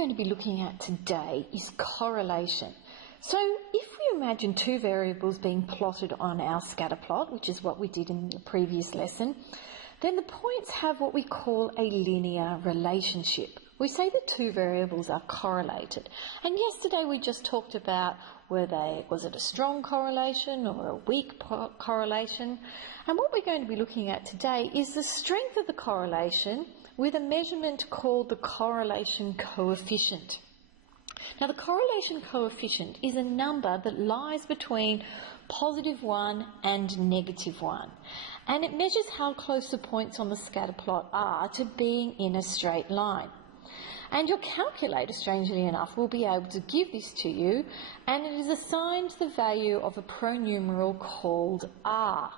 going to be looking at today is correlation. So if we imagine two variables being plotted on our scatter plot, which is what we did in the previous lesson, then the points have what we call a linear relationship. We say the two variables are correlated. And yesterday we just talked about was it a strong correlation or a weak correlation? And what we're going to be looking at today is the strength of the correlation with a measurement called the correlation coefficient. Now, the correlation coefficient is a number that lies between +1 and -1, and it measures how close the points on the scatter plot are to being in a straight line. And your calculator, strangely enough, will be able to give this to you, and it is assigned the value of a pronumeral called R.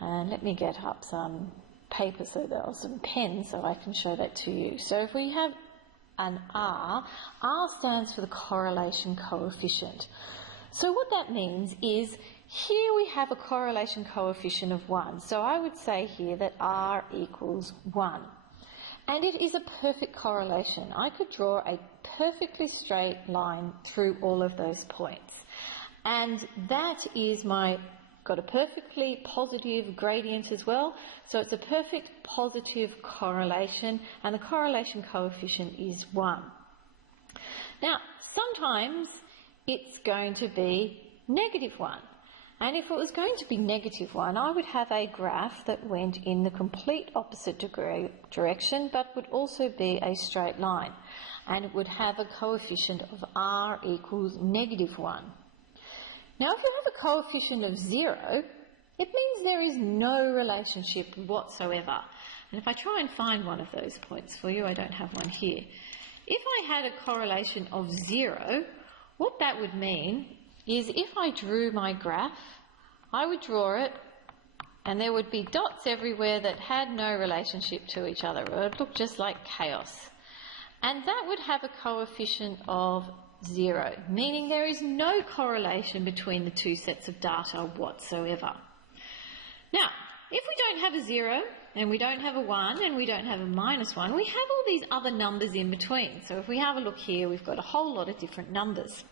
And let me get up some paper or some pens so I can show that to you. So if we have an R stands for the correlation coefficient. So what that means is here we have a correlation coefficient of 1. So I would say here that R equals 1. And it is a perfect correlation. I could draw a perfectly straight line through all of those points. And that is got a perfectly positive gradient as well, so it's a perfect positive correlation, and the correlation coefficient is 1. Now, sometimes it's going to be -1, and if it was going to be -1, I would have a graph that went in the complete opposite direction, but would also be a straight line, and it would have a coefficient of R equals -1. Now, if you have a coefficient of 0, it means there is no relationship whatsoever. And if I try and find one of those points for you, I don't have one here. If I had a correlation of 0, what that would mean is if I drew my graph, I would draw it and there would be dots everywhere that had no relationship to each other. It would look just like chaos. And that would have a coefficient of 0, meaning there is no correlation between the two sets of data whatsoever. Now, if we don't have a 0, and we don't have a 1, and we don't have a -1, we have all these other numbers in between. So if we have a look here, we've got a whole lot of different numbers.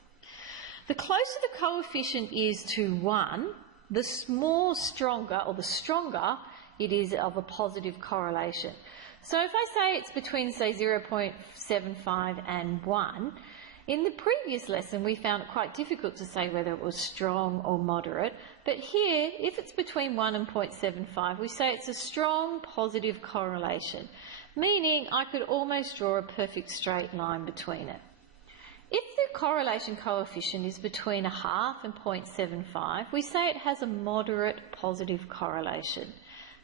The closer the coefficient is to 1, the stronger it is of a positive correlation. So if I say it's between, say, 0.75 and 1, in the previous lesson, we found it quite difficult to say whether it was strong or moderate, but here, if it's between 1 and 0.75, we say it's a strong positive correlation, meaning I could almost draw a perfect straight line between it. If the correlation coefficient is between 0.5 and 0.75, we say it has a moderate positive correlation,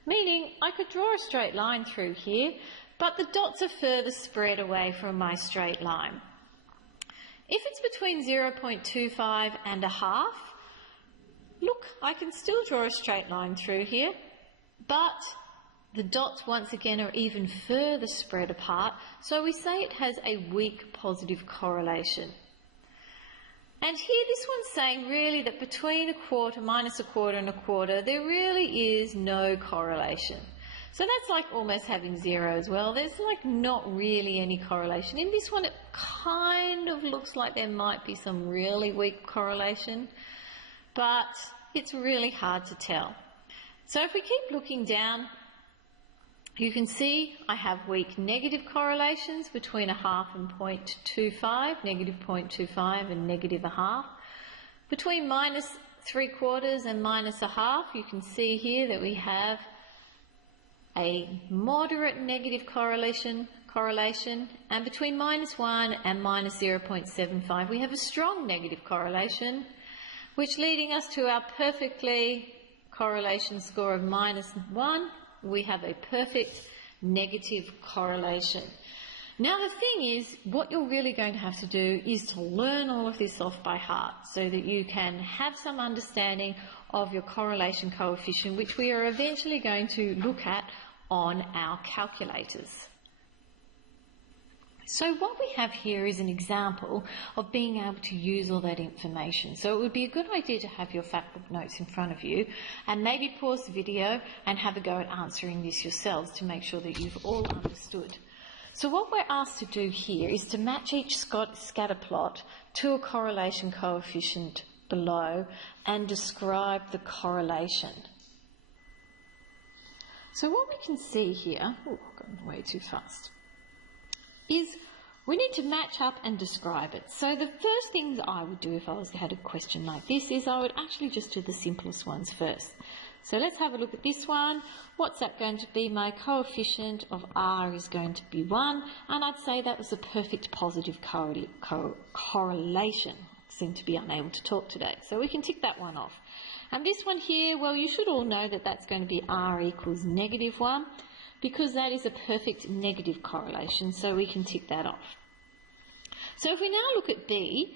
meaning I could draw a straight line through here, but the dots are further spread away from my straight line. If it's between 0.25 and 0.5, look, I can still draw a straight line through here, but the dots once again are even further spread apart, so we say it has a weak positive correlation. And here this one's saying really that between 1/4, -1/4 and 1/4, there really is no correlation. So that's like almost having 0 as well. There's like not really any correlation. In this one, it kind of looks like there might be some really weak correlation, but it's really hard to tell. So if we keep looking down, you can see I have weak negative correlations between 0.5 and 0.25, -0.25 and -0.5. Between -3/4 and -0.5, you can see here that we have a moderate negative correlation, and between -1 and -0.75 we have a strong negative correlation, which leading us to our perfectly correlation score of -1, we have a perfect negative correlation. Now the thing is, what you're really going to have to do is to learn all of this off by heart so that you can have some understanding of your correlation coefficient, which we are eventually going to look at on our calculators. So what we have here is an example of being able to use all that information. So it would be a good idea to have your fact book notes in front of you and maybe pause the video and have a go at answering this yourselves to make sure that you've all understood. So what we're asked to do here is to match each scatter plot to a correlation coefficient below and describe the correlation. So what we can see here, oh, I've gone way too fast, is we need to match up and describe it. So the first things I would do if I had a question like this is I would actually just do the simplest ones first. So let's have a look at this one. What's that going to be? My coefficient of R is going to be 1, and I'd say that was a perfect positive correlation. I seem to be unable to talk today. So we can tick that one off. And this one here, well, you should all know that that's going to be R equals -1, because that is a perfect negative correlation, so we can tick that off. So if we now look at B,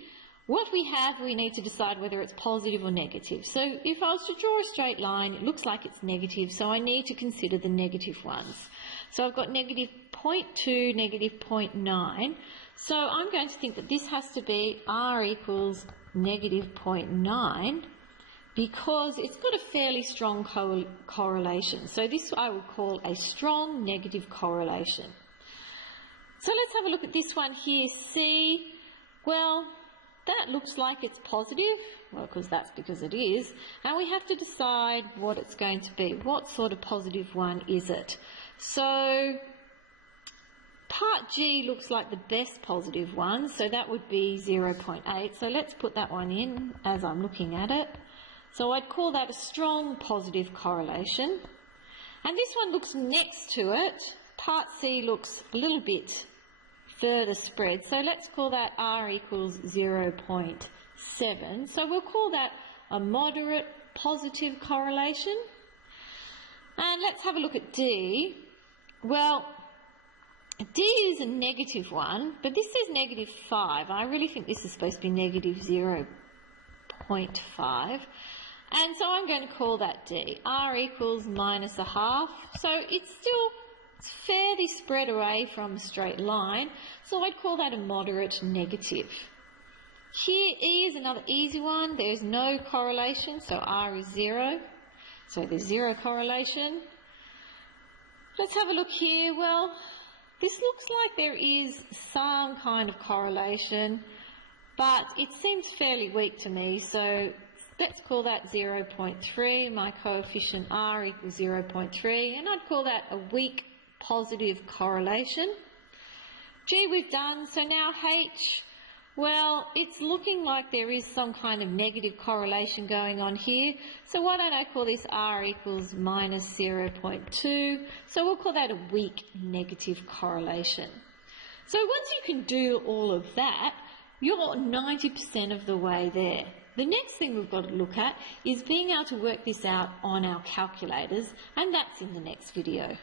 what we have, we need to decide whether it's positive or negative. So if I was to draw a straight line, it looks like it's negative, so I need to consider the negative ones. So I've got -0.2, -0.9. So I'm going to think that this has to be R equals -0.9 because it's got a fairly strong correlation. So this I will call a strong negative correlation. So let's have a look at this one here, C. Well, that looks like it's positive, well, because it is, and we have to decide what it's going to be. What sort of positive one is it? So part G looks like the best positive one, so that would be 0.8. So let's put that one in as I'm looking at it. So I'd call that a strong positive correlation. And this one looks next to it. Part C looks a little bit further spread. So let's call that R equals 0.7. So we'll call that a moderate positive correlation. And let's have a look at D. Well, D is a negative one, but this says -5. I really think this is supposed to be -0.5. And so I'm going to call that D. R equals -0.5. So it's fairly spread away from a straight line. So I'd call that a moderate negative. Here, E is another easy one. There's no correlation, so R is 0. So there's 0 correlation. Let's have a look here. Well, this looks like there is some kind of correlation, but it seems fairly weak to me, so let's call that 0.3. My coefficient R equals 0.3, and I'd call that a weak positive correlation. G we've done, so now H, well, it's looking like there is some kind of negative correlation going on here, so why don't I call this R equals -0.2, so we'll call that a weak negative correlation. So once you can do all of that, you're 90% of the way there. The next thing we've got to look at is being able to work this out on our calculators, and that's in the next video.